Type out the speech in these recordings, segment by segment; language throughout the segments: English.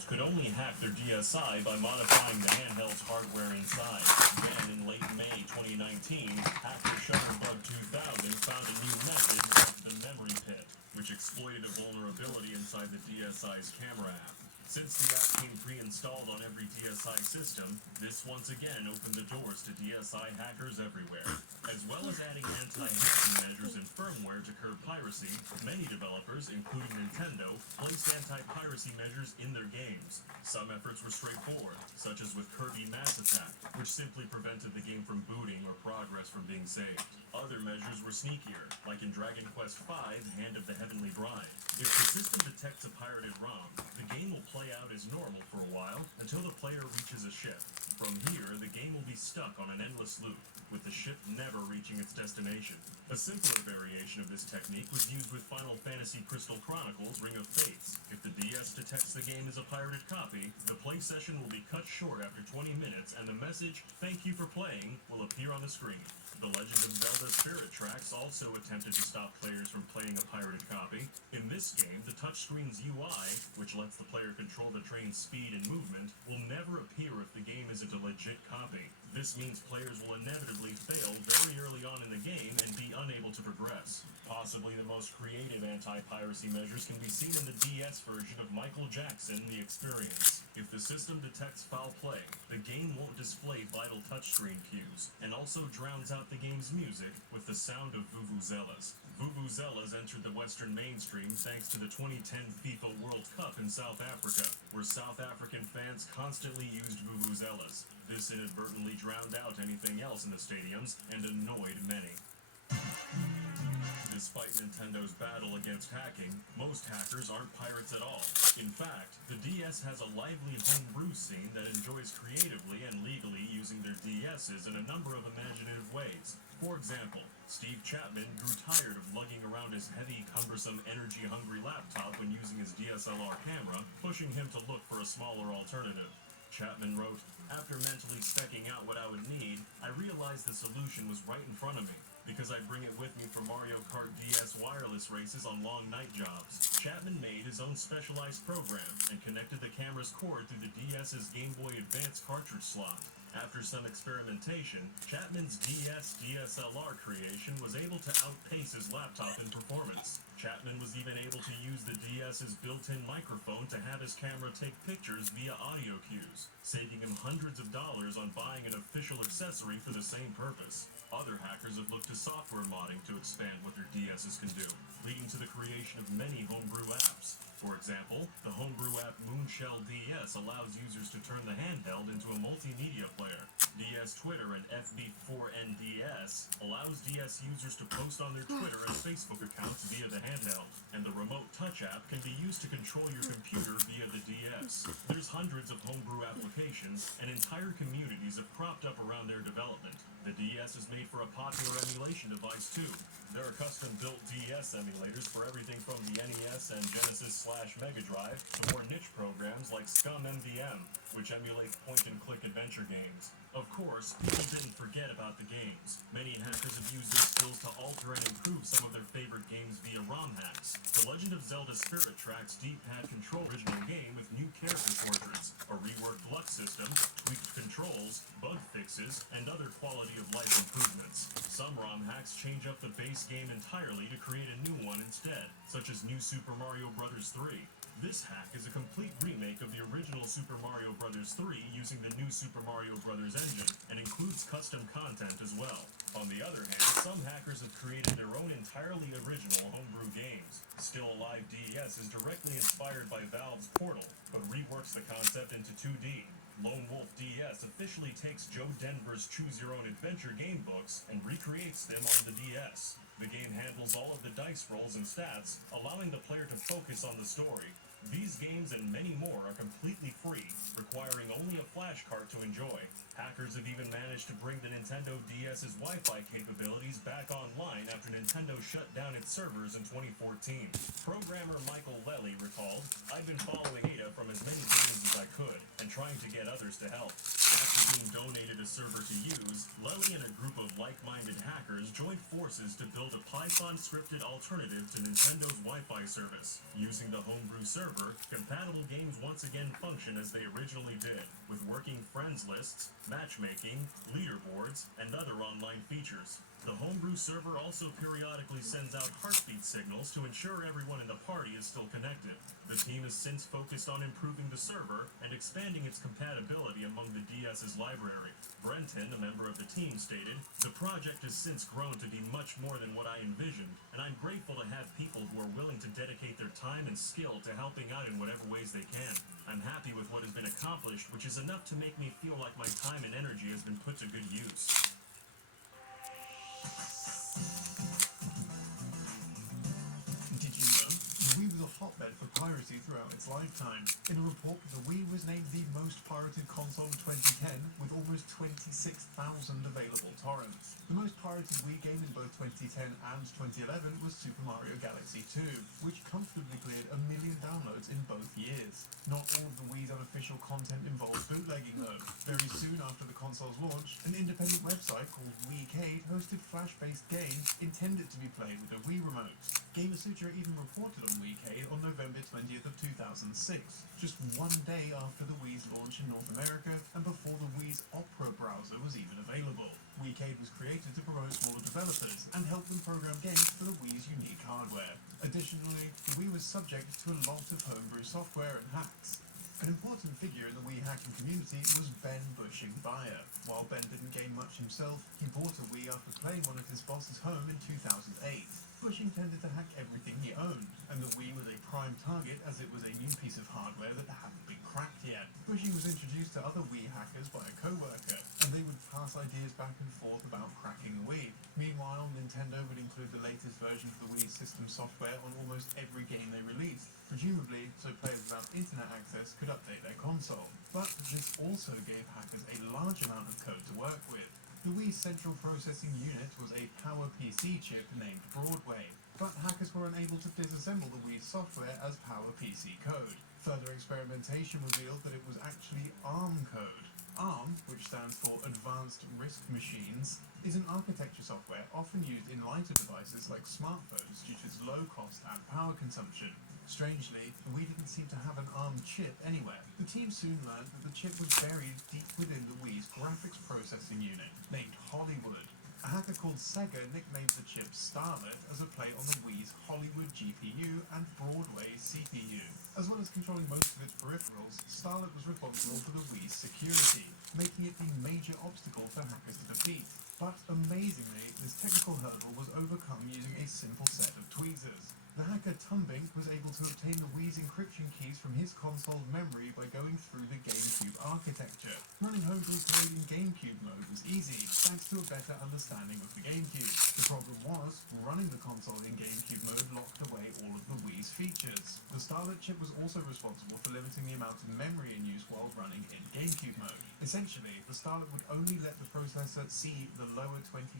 handheld could only hack their DSi by modifying the handheld's hardware inside. Then, in late May 2019, hacker Shutterbug2000 found a new method called the memory pit, which exploited a vulnerability inside the DSi's camera app. Since the app came pre-installed on every DSi system, this once again opened the doors to DSi hackers everywhere. As well as adding anti-hacking measures and firmware to curb piracy, many developers, including Nintendo, placed anti-piracy measures in their games. Some efforts were straightforward, such as with Kirby Mass Attack, which simply prevented the game from booting or progress from being saved. Other measures were sneakier, like in Dragon Quest V, Hand of the Heavenly Bride. If the system detects a pirated ROM, the game will play out as normal for a while until the player reaches a ship. From here, the game will be stuck on an endless loop, with the ship never reaching its destination. A simpler variation of this technique was used with Final Fantasy Crystal Chronicles Ring of Fates. If the DS detects the game as a pirated copy, the play session will be cut short after 20 minutes and the message, "Thank you for playing," will appear on the screen. The Legend of Zelda Spirit Tracks also attempted to stop players from playing a pirated copy. In this game, the touchscreen's UI, which lets the player control the train's speed and movement, will never appear if the game isn't a legit copy. This means players will inevitably fail very early on in the game and be unable to progress. Possibly the most creative anti-piracy measures can be seen in the DS version of Michael Jackson: The Experience. If the system detects foul play, the game won't display vital touchscreen cues, and also drowns out the game's music with the sound of vuvuzelas. Vuvuzelas entered the Western mainstream thanks to the 2010 FIFA World Cup in South Africa, where South African fans constantly used vuvuzelas. This inadvertently drowned out anything else in the stadiums and annoyed many. Despite Nintendo's battle against hacking, most hackers aren't pirates at all. In fact, the DS has a lively homebrew scene that enjoys creatively and legally using their DSs in a number of imaginative ways. For example, Steve Chapman grew tired of lugging around his heavy, cumbersome, energy-hungry laptop when using his DSLR camera, pushing him to look for a smaller alternative. Chapman wrote, "After mentally specking out what I would need, I realized the solution was right in front of me, because I bring it with me for Mario Kart DS wireless races on long night jobs." Chapman made his own specialized program and connected the camera's cord through the DS's Game Boy Advance cartridge slot. After some experimentation, Chapman's DS DSLR creation was able to outpace his laptop in performance. Chapman was even able to use the DS's built-in microphone to have his camera take pictures via audio cues, saving him hundreds of dollars on buying an official accessory for the same purpose. Other hackers have looked to software modding to expand what their DSs can do, leading to the creation of many homebrew apps. For example, the homebrew app Moonshell DS allows users to turn the handheld into a multimedia player. DS Twitter and FB4NDS allows DS users to post on their Twitter and Facebook accounts via the handheld, and the Remote Touch app can be used to control your computer via the DS. There's hundreds of homebrew applications, and entire communities have cropped up around their development. The DS is made for a popular emulation device too. There are custom-built DS emulators for everything from the NES and Genesis/Mega Drive to more niche programs like Scum MVM, which emulate point-and-click adventure games. Of course, people didn't forget about the games. Many hackers have used their skills to alter and improve some of their favorite games via ROM hacks. The Legend of Zelda Spirit Tracks D-pad control original game with new character portraits, a reworked luck system, tweaked controls, bug fixes, and other quality-of-life improvements. Some ROM hacks change up the base game entirely to create a new one instead, such as New Super Mario Bros. 3. This hack is a complete remake of the original Super Mario Bros. 3 using the new Super Mario Bros. Engine, and includes custom content as well. On the other hand, some hackers have created their own entirely original homebrew games. Still Alive DS is directly inspired by Valve's Portal, but reworks the concept into 2D. Lone Wolf DS officially takes Joe Denver's Choose Your Own Adventure game books and recreates them on the DS. The game handles all of the dice rolls and stats, allowing the player to focus on the story. These games and many more are completely free, requiring only a flash card to enjoy. Hackers have even managed to bring the Nintendo DS's Wi-Fi capabilities back online after Nintendo shut down its servers in 2014. Programmer Michael Lely recalled, "I've been following data from as many games as I could, and trying to get others to help. After being donated a server to use, Lely and a group of like-minded hackers joined forces to build a Python-scripted alternative to Nintendo's Wi-Fi service. Using the homebrew server, compatible games once again function as they originally did, with working friends lists, matchmaking, leaderboards, and other online features. The homebrew server also periodically sends out heartbeat signals to ensure everyone in the party is still connected. The team has since focused on improving the server and expanding its compatibility among the DS's library. Brenton, a member of the team, stated, "The project has since grown to be much more than what I envisioned, and I'm grateful to have people who are willing to dedicate their time and skill to helping out in whatever ways they can. I'm happy with what has been accomplished, which is enough to make me feel like my time and energy has been put to good use." Did you know? The Wii was a hotbed for piracy throughout its lifetime. In a report, the Wii was named the most pirated console of 2010 with almost 26,000 available torrents. The most pirated Wii game in both 2010 and 2011 was Super Mario Galaxy 2, which comfortably cleared 1 million downloads in both years. Not all of the Wii's unofficial content involved bootlegging though. Very soon after the console's launch, an independent website called WiiCade hosted flash-based games intended to be played with a Wii remote. Gamasutra even reported on WiiCade on November 20th of 2006, just one day after the Wii's launch in North America and before the Wii's Opera browser was even available. WiiCade was created to promote smaller developers and help them program games for the Wii's unique hardware. Additionally, the Wii was subject to a lot of homebrew software and hacks. An important figure in the Wii hacking community was Ben Bushing Bayer. While Ben didn't gain much himself, he bought a Wii after playing one at his boss's home in 2008. Bushing tended to hack everything he owned, and the Wii was a prime target as it was a new piece of hardware that hadn't been cracked yet. Bushing was introduced to other Wii hackers by a co-worker, and they would pass ideas back and forth about cracking the Wii. Meanwhile, Nintendo would include the latest version of the Wii system software on almost every game they released, presumably so players without internet access could update their console. But this also gave hackers a large amount of code to work with. The Wii's central processing unit was a PowerPC chip named Broadway, but hackers were unable to disassemble the Wii's software as PowerPC code. Further experimentation revealed that it was actually ARM code. ARM, which stands for Advanced RISC Machines, is an architecture software often used in lighter devices like smartphones due to its low cost and power consumption. Strangely, the Wii didn't seem to have an ARM chip anywhere. The team soon learned that the chip was buried deep within the Wii's graphics processing unit, named Hollywood. A hacker called Sega nicknamed the chip Starlet as a play on the Wii's Hollywood GPU and Broadway CPU. As well as controlling most of its peripherals, Starlet was responsible for the Wii's security, making it the major obstacle for hackers to defeat. But amazingly, this technical hurdle was overcome using a simple set of tweezers. The hacker Tumbink was able to obtain the Wii's encryption keys from his console's memory by going through the GameCube architecture. Running homebrew code in GameCube mode was easy, thanks to a better understanding of the GameCube. The problem was, running the console in GameCube mode locked away all of the Wii's features. The Starlet chip was also responsible for limiting the amount of memory in use while running in GameCube mode. Essentially, the Starlet would only let the processor see the lower 25%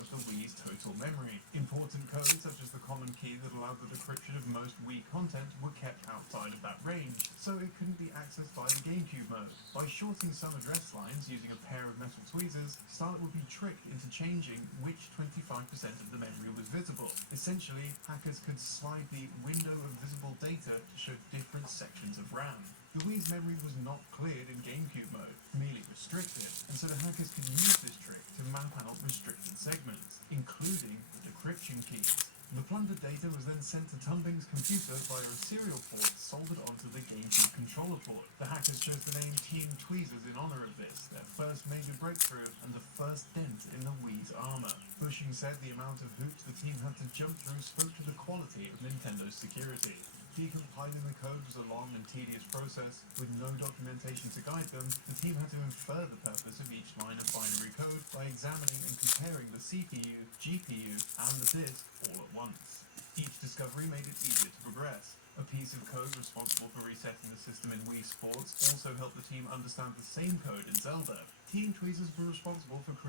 of the Wii's total memory. Important codes, such as the common key that allowed the decryption of most Wii content, were kept outside of that range, so it couldn't be accessed by the GameCube mode. By shorting some address lines using a pair of metal tweezers, Starlet would be tricked into changing which 25% of the memory was visible. Essentially, hackers could slide the window of visible data to show different sections of RAM. The Wii's memory was not cleared in GameCube mode, merely restricted, and so the hackers could use this trick to map out restricted segments, including the decryption keys. The plundered data was then sent to Tumbink's computer via a serial port soldered onto the GameCube controller port. The hackers chose the name Team Tweezers in honor of this, their first major breakthrough and the first dent in the Wii's armor. Bushing said the amount of hoops the team had to jump through spoke to the quality of Nintendo's security. Decompiling the code was a long and tedious process. With no documentation to guide them, the team had to infer the purpose of each line of binary code by examining and comparing the CPU, GPU, and the disk all at once. Each discovery made it easier to progress. A piece of code responsible for resetting the system in Wii Sports also helped the team understand the same code in Zelda. Team Tweezers were responsible for creating